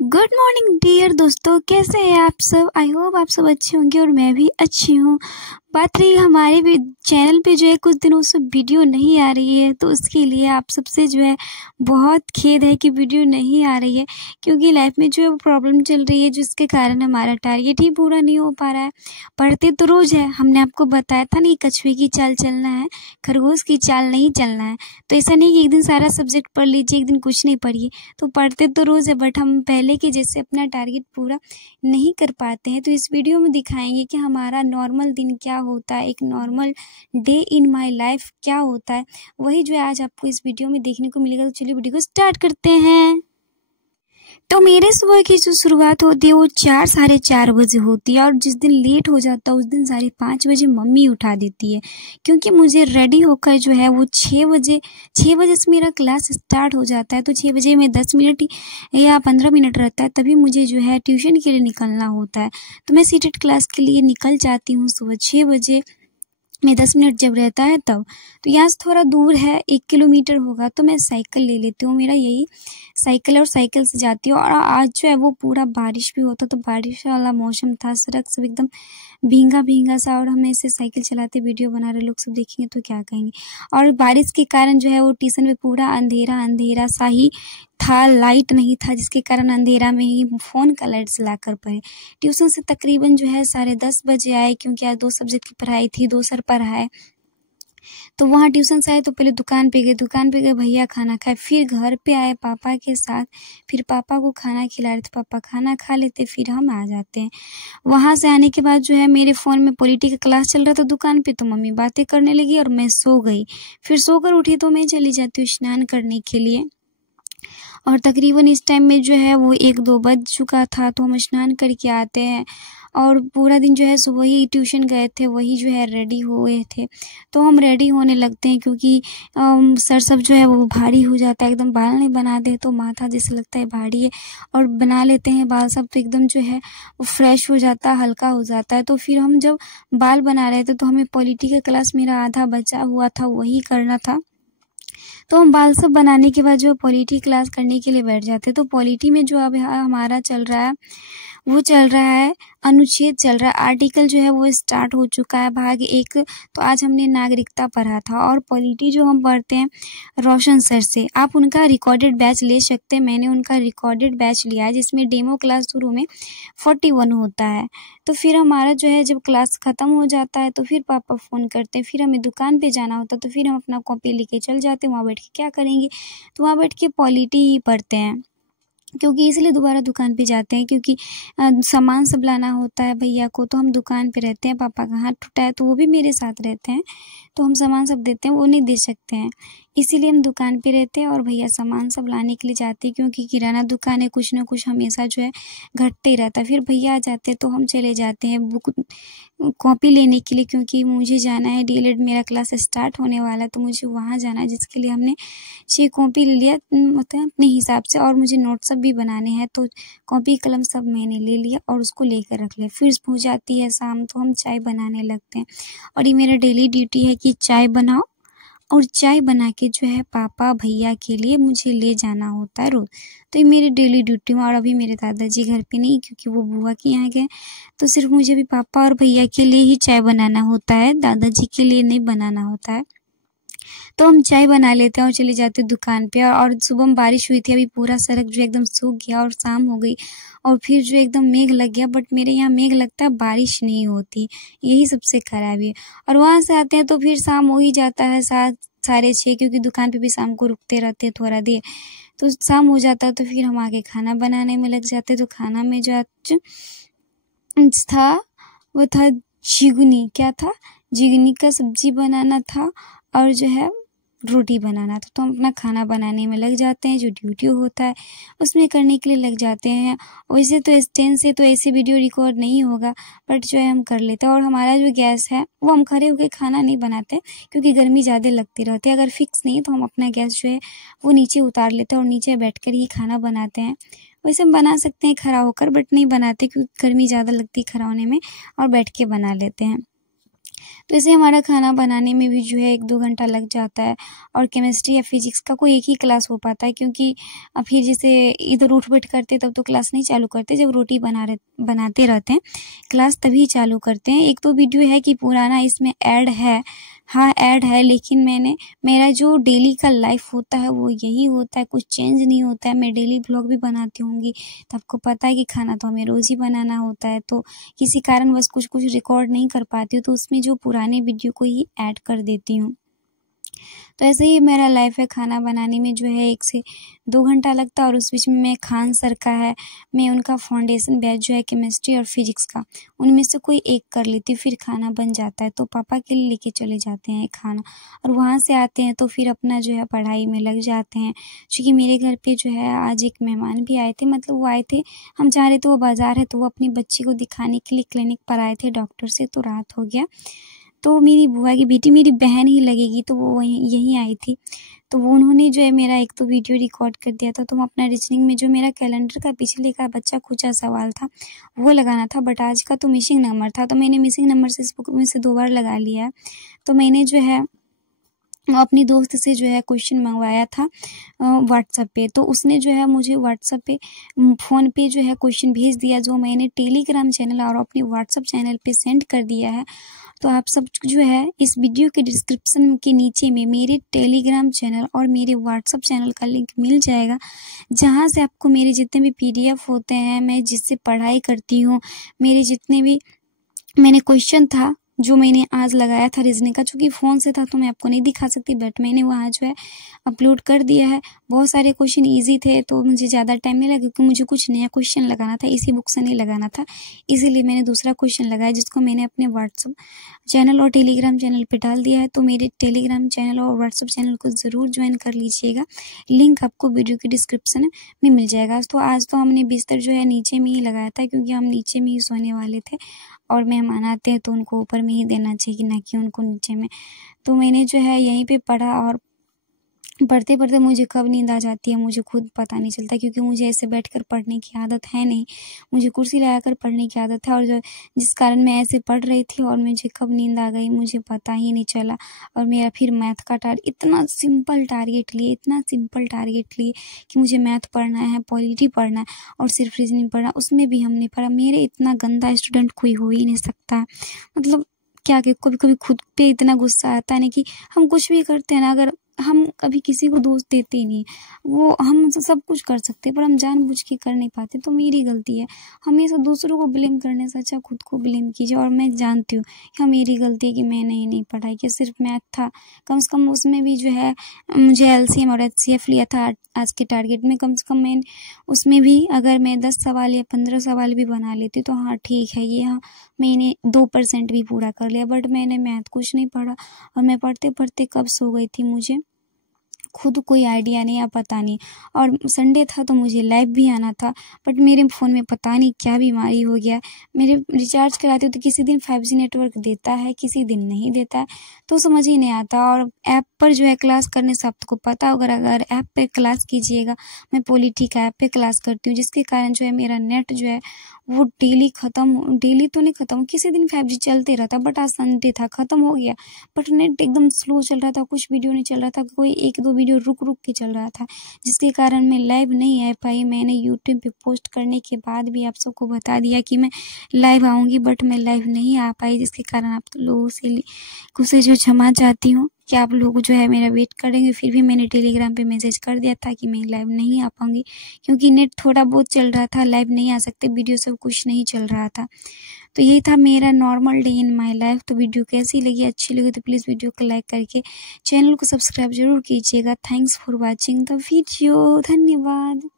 Good morning dear दोस्तों, कैसे हैं आप सब। आई होप आप सब अच्छे होंगे और मैं भी अच्छी हूँ। बात रही हमारे भी चैनल पे जो है कुछ दिनों से वीडियो नहीं आ रही है, तो उसके लिए आप सबसे जो है बहुत खेद है कि वीडियो नहीं आ रही है, क्योंकि लाइफ में जो है वो प्रॉब्लम चल रही है जिसके कारण हमारा टारगेट ही पूरा नहीं हो पा रहा है। पढ़ते तो रोज़ है, हमने आपको बताया था नहीं कछुए की चाल चलना है, खरगोश की चाल नहीं चलना है। तो ऐसा नहीं कि एक दिन सारा सब्जेक्ट पढ़ लीजिए, एक दिन कुछ नहीं पढ़िए। तो पढ़ते तो रोज़ है, बट हम पहले के जैसे अपना टारगेट पूरा नहीं कर पाते हैं। तो इस वीडियो में दिखाएंगे कि हमारा नॉर्मल दिन क्या होता है, एक normal day in my life क्या होता है, वही जो है आज आपको इस वीडियो में देखने को मिलेगा। तो चलिए वीडियो को स्टार्ट करते हैं। तो मेरे सुबह की जो शुरुआत होती है वो 4 साढ़े 4 बजे होती है, और जिस दिन लेट हो जाता है उस दिन 5:30 बजे मम्मी उठा देती है, क्योंकि मुझे रेडी होकर जो है वो 6 बजे से मेरा क्लास स्टार्ट हो जाता है। तो 6 बजे में 10 मिनट या 15 मिनट रहता है, तभी मुझे जो है ट्यूशन के लिए निकलना होता है। तो मैं सीटेड क्लास के लिए निकल जाती हूँ सुबह 6 बजे में 10 मिनट जब रहता है तब। तो यहाँ से थोड़ा दूर है, 1 किलोमीटर होगा, तो मैं साइकिल ले लेती हूँ। मेरा यही साइकिल है और साइकिल से जाती हूँ। और आज जो है वो पूरा बारिश भी होता, तो बारिश वाला मौसम था, सड़क सब एकदम भींगा भींगा सा, और हम ऐसे साइकिल चलाते वीडियो बना रहे, लोग सब देखेंगे तो क्या कहेंगे। और बारिश के कारण जो है वो ट्यूशन में पूरा अंधेरा अंधेरा सा ही था, लाइट नहीं था, जिसके कारण अंधेरा में ही फ़ोन का लाइट जला कर पढ़े। ट्यूशन से तकरीबन जो है 10:30 बजे आए, क्योंकि आज 2 सब्जेक्ट की पढ़ाई थी, 2 सर पढ़ाए। तो वहाँ ट्यूशन से आए तो पहले दुकान पे गए, भैया खाना खाए, फिर घर पे आए पापा के साथ, फिर पापा को खाना खिला रहे थे, पापा खाना खा लेते, फिर हम आ जाते हैं। वहाँ से आने के बाद जो है मेरे फ़ोन में पॉलिटी का क्लास चल रहा था दुकान पे, तो मम्मी बातें करने लगी और मैं सो गई। फिर सोकर उठी तो मैं चली जाती हूँ स्नान करने के लिए, और तकरीबन इस टाइम में जो है वो 1-2 बज चुका था। तो हम स्नान करके आते हैं, और पूरा दिन जो है सुबह ही ट्यूशन गए थे, वही जो है रेडी हुए थे। तो हम रेडी होने लगते हैं, क्योंकि सर सब जो है वो भारी हो जाता है, एकदम बाल नहीं बनाते तो माथा जैसे लगता है भारी है, और बना लेते हैं बाल सब तो एकदम जो है वो फ्रेश हो जाता है, हल्का हो जाता है। तो फिर हम जब बाल बना रहे थे तो हमें पॉलिटी का क्लास मेरा आधा बचा हुआ था, वही करना था। तो हम बाल सब बनाने के बाद जो पॉलिटी क्लास करने के लिए बैठ जाते हैं। तो पॉलिटी में जो अब हमारा चल रहा है वो चल रहा है अनुच्छेद चल रहा है, आर्टिकल जो है वो स्टार्ट हो चुका है, भाग 1। तो आज हमने नागरिकता पढ़ा था, और पॉलिटी जो हम पढ़ते हैं रोशन सर से। आप उनका रिकॉर्डेड बैच ले सकते हैं, मैंने उनका रिकॉर्डेड बैच लिया है, जिसमें डेमो क्लास शुरू में 41 होता है। तो फिर हमारा जो है जब क्लास ख़त्म हो जाता है तो फिर पापा फ़ोन करते हैं, फिर हमें दुकान पे जाना होता है, तो फिर हम अपना कॉपी लेके चल जाते हैं। वहाँ बैठ के क्या करेंगे, तो वहाँ बैठ के पॉलिटी ही पढ़ते हैं, क्योंकि इसलिए दोबारा दुकान पे जाते हैं, क्योंकि सामान सब लाना होता है भैया को। तो हम दुकान पे रहते हैं, पापा का हाथ टूटा है तो वो भी मेरे साथ रहते हैं, तो हम सामान सब देते हैं, वो नहीं दे सकते हैं, इसीलिए हम दुकान पे रहते हैं। और भैया सामान सब लाने के लिए जाते हैं, क्योंकि किराना दुकान है, कुछ ना कुछ हमेशा जो है घटते ही रहता है। फिर भैया आ जाते हैं तो हम चले जाते हैं बुक कॉपी लेने के लिए, क्योंकि मुझे जाना है डीएलएड, मेरा क्लास स्टार्ट होने वाला है, तो मुझे वहाँ जाना है, जिसके लिए हमने 6 कॉपी ले लिया मतलब अपने हिसाब से, और मुझे नोट सब भी बनाने हैं, तो कॉपी कलम सब मैंने ले लिया और उसको लेकर रख लिया। फिर हो जाती है शाम, तो हम चाय बनाने लगते हैं, और ये मेरा डेली ड्यूटी है कि चाय बनाओ, और चाय बना के जो है पापा भैया के लिए मुझे ले जाना होता है रोज़। तो ये मेरी डेली ड्यूटी में। और अभी मेरे दादाजी घर पे नहीं, क्योंकि वो बुआ के यहाँ गए, तो सिर्फ मुझे भी पापा और भैया के लिए ही चाय बनाना होता है, दादाजी के लिए नहीं बनाना होता है। तो हम चाय बना लेते हैं और चले जाते हैं दुकान पे। और सुबह में बारिश हुई थी, अभी पूरा सड़क जो एकदम सूख गया और शाम हो गई, और फिर जो एकदम मेघ लग गया। बट मेरे यहाँ मेघ लगता है, बारिश नहीं होती, यही सबसे खराबी है। और वहाँ से आते हैं तो फिर शाम हो ही जाता है 7 साढ़े 6, क्योंकि दुकान पे भी शाम को रुकते रहते हैं थोड़ा देर, तो शाम हो जाता है। तो फिर हम आके खाना बनाने में लग जाते हैं। तो खाना में जो आज था वो था झिगुनी, क्या था, झिगुनी का सब्जी बनाना था, और जो है रोटी बनाना था। तो हम अपना खाना बनाने में लग जाते हैं, जो ड्यूटी होता है उसमें करने के लिए लग जाते हैं। वैसे तो स्टैंड से तो ऐसे वीडियो रिकॉर्ड नहीं होगा, बट जो है हम कर लेते हैं। और हमारा जो गैस है वो हम खड़े होकर खाना नहीं बनाते, क्योंकि गर्मी ज़्यादा लगती रहती है। अगर फिक्स नहीं है तो हम अपना गैस जो है वो नीचे उतार लेते हैं, और नीचे बैठ कर ही खाना बनाते हैं। वैसे हम बना सकते हैं खड़ा होकर, बट नहीं बनाते, क्योंकि गर्मी ज़्यादा लगती है खड़ा होने में, और बैठ के बना लेते हैं। तो ऐसे हमारा खाना बनाने में भी जो है 1-2 घंटा लग जाता है और केमिस्ट्री या फिजिक्स का कोई एक ही क्लास हो पाता है, क्योंकि फिर जैसे इधर उठ-बैठ करते तब तो क्लास नहीं चालू करते, जब रोटी बनाते रहते हैं क्लास तभी चालू करते हैं। एक तो वीडियो है कि पुराना इसमें ऐड है, हाँ ऐड है, लेकिन मेरा जो डेली का लाइफ होता है वो यही होता है, कुछ चेंज नहीं होता है। मैं डेली व्लॉग भी बनाती होंगी तो आपको पता है कि खाना तो हमें रोज़ ही बनाना होता है, तो किसी कारणवश कुछ रिकॉर्ड नहीं कर पाती हूँ तो उसमें जो पुराने वीडियो को ही ऐड कर देती हूँ। तो ऐसे ही मेरा लाइफ है, खाना बनाने में जो है 1 से 2 घंटा लगता है और उस बीच में मैं खान सर का है, मैं उनका फाउंडेशन बैच जो है केमिस्ट्री और फिजिक्स का, उनमें से कोई एक कर लेती हूँ, फिर खाना बन जाता है। तो पापा के लिए लेके चले जाते हैं खाना और वहाँ से आते हैं तो फिर अपना जो है पढ़ाई में लग जाते हैं। क्योंकि मेरे घर पे जो है आज एक मेहमान भी आए थे, मतलब वो आए थे, हम जा रहे थे, वो बाज़ार है तो वो अपनी बच्ची को दिखाने के लिए क्लिनिक पर आए थे डॉक्टर से, तो रात हो गया। तो मेरी बुआ की बेटी, मेरी बहन ही लगेगी, तो वो यहीं आई थी, तो वो उन्होंने जो है मेरा एक तो वीडियो रिकॉर्ड कर दिया था। तो अपना रीजनिंग में जो मेरा कैलेंडर का पिछले का बच्चा खुचा सवाल था वो लगाना था, बट आज का तो मिसिंग नंबर था, तो मैंने मिसिंग नंबर से इस बुक में से 2 बार लगा लिया है। तो मैंने जो है अपनी दोस्त से जो है क्वेश्चन मंगवाया था व्हाट्सएप पे, तो उसने जो है मुझे व्हाट्सएप पे फ़ोन पे जो है क्वेश्चन भेज दिया, जो मैंने टेलीग्राम चैनल और अपने व्हाट्सएप चैनल पे सेंड कर दिया है। तो आप सब जो है इस वीडियो के डिस्क्रिप्शन के नीचे में मेरे टेलीग्राम चैनल और मेरे व्हाट्सएप चैनल का लिंक मिल जाएगा, जहाँ से आपको मेरे जितने भी PDF होते हैं, मैं जिससे पढ़ाई करती हूँ, मेरे जितने भी मैंने क्वेश्चन था जो मैंने आज लगाया था रीजनिंग का, चूँकि फ़ोन से था तो मैं आपको नहीं दिखा सकती, बट मैंने वहाँ जो है अपलोड कर दिया है। बहुत सारे क्वेश्चन इजी थे तो मुझे ज़्यादा टाइम नहीं लगा, क्योंकि मुझे कुछ नया क्वेश्चन लगाना था, इसी बुक से नहीं लगाना था, इसीलिए मैंने दूसरा क्वेश्चन लगाया जिसको मैंने अपने व्हाट्सअप चैनल और टेलीग्राम चैनल पर डाल दिया है। तो मेरे टेलीग्राम चैनल और व्हाट्सअप चैनल को ज़रूर ज्वाइन कर लीजिएगा, लिंक आपको वीडियो के डिस्क्रिप्शन में मिल जाएगा। तो आज तो हमने बिस्तर जो है नीचे में ही लगाया था, क्योंकि हम नीचे में ही सोने वाले थे और मेहमान आते हैं तो उनको ऊपर में ही देना चाहिए, ना कि उनको नीचे में। तो मैंने जो है यहीं पे पढ़ा और पढ़ते पढ़ते मुझे कब नींद आ जाती है मुझे खुद पता नहीं चलता, क्योंकि मुझे ऐसे बैठकर पढ़ने की आदत है नहीं, मुझे कुर्सी लगाकर पढ़ने की आदत है, और जो जिस कारण मैं ऐसे पढ़ रही थी और मुझे कब नींद आ गई मुझे पता ही नहीं चला। और मेरा फिर मैथ का इतना सिंपल टारगेट लिए कि मुझे मैथ पढ़ना है, पॉलिटी पढ़ना है और सिर्फ रीजनिंग पढ़ना, उसमें भी हम नहीं पढ़ा। मेरे इतना गंदा स्टूडेंट कोई हो ही नहीं सकता, मतलब क्या कि कभी कभी खुद पे इतना गुस्सा आता है ना कि हम कुछ भी करते हैं ना, अगर हम कभी किसी को दोष देते ही नहीं, वो हम सब कुछ कर सकते हैं पर हम जानबूझ के कर नहीं पाते, तो मेरी गलती है। हमेशा दूसरों को ब्लेम करने से अच्छा खुद को ब्लेम कीजिए। और मैं जानती हूँ कि मेरी गलती है कि मैंने नहीं पढ़ाई, कि सिर्फ मैथ था, कम से कम उसमें भी जो है मुझे LCM और HCF लिया था आज के टारगेट में, कम से कम मैं उसमें भी अगर मैं 10 सवाल या 15 सवाल भी बना लेती तो हाँ ठीक है, ये हाँ मैंने 2% भी पूरा कर लिया। बट मैंने मैथ कुछ नहीं पढ़ा और मैं पढ़ते पढ़ते कब सो गई थी मुझे खुद कोई आइडिया नहीं या पता नहीं। और संडे था तो मुझे लाइव भी आना था, बट मेरे फ़ोन में पता नहीं क्या बीमारी हो गया, मेरे रिचार्ज कराती हूँ तो किसी दिन 5G नेटवर्क देता है, किसी दिन नहीं देता है, तो समझ ही नहीं आता। और ऐप पर जो है क्लास करने से आपको पता होगा, अगर ऐप पे क्लास कीजिएगा, मैं पॉलिटी का ऐप पे क्लास करती हूँ, जिसके कारण जो है मेरा नेट जो है वो डेली तो नहीं ख़त्म, किसी दिन 5G चलते रहता, बट आज संडे था ख़त्म हो गया, बट नेट एकदम स्लो चल रहा था, कुछ वीडियो नहीं चल रहा था, कोई 1-2 वीडियो रुक के चल रहा था, जिसके कारण मैं लाइव नहीं आ पाई। मैंने यूट्यूब पे पोस्ट करने के बाद भी आप सबको बता दिया कि मैं लाइव आऊँगी, बट मैं लाइव नहीं आ पाई, जिसके कारण आप लोगों से जो क्षमा चाहती हूँ कि आप लोग जो है मेरा वेट करेंगे। फिर भी मैंने टेलीग्राम पे मैसेज कर दिया था कि मैं लाइव नहीं आ पाऊँगी, क्योंकि नेट थोड़ा बहुत चल रहा था, लाइव नहीं आ सकते, वीडियो सब कुछ नहीं चल रहा था। तो यही था मेरा normal day in my life. तो वीडियो कैसी लगी, अच्छी लगी तो प्लीज़ वीडियो को लाइक करके चैनल को सब्सक्राइब जरूर कीजिएगा। Thanks for watching the video, धन्यवाद।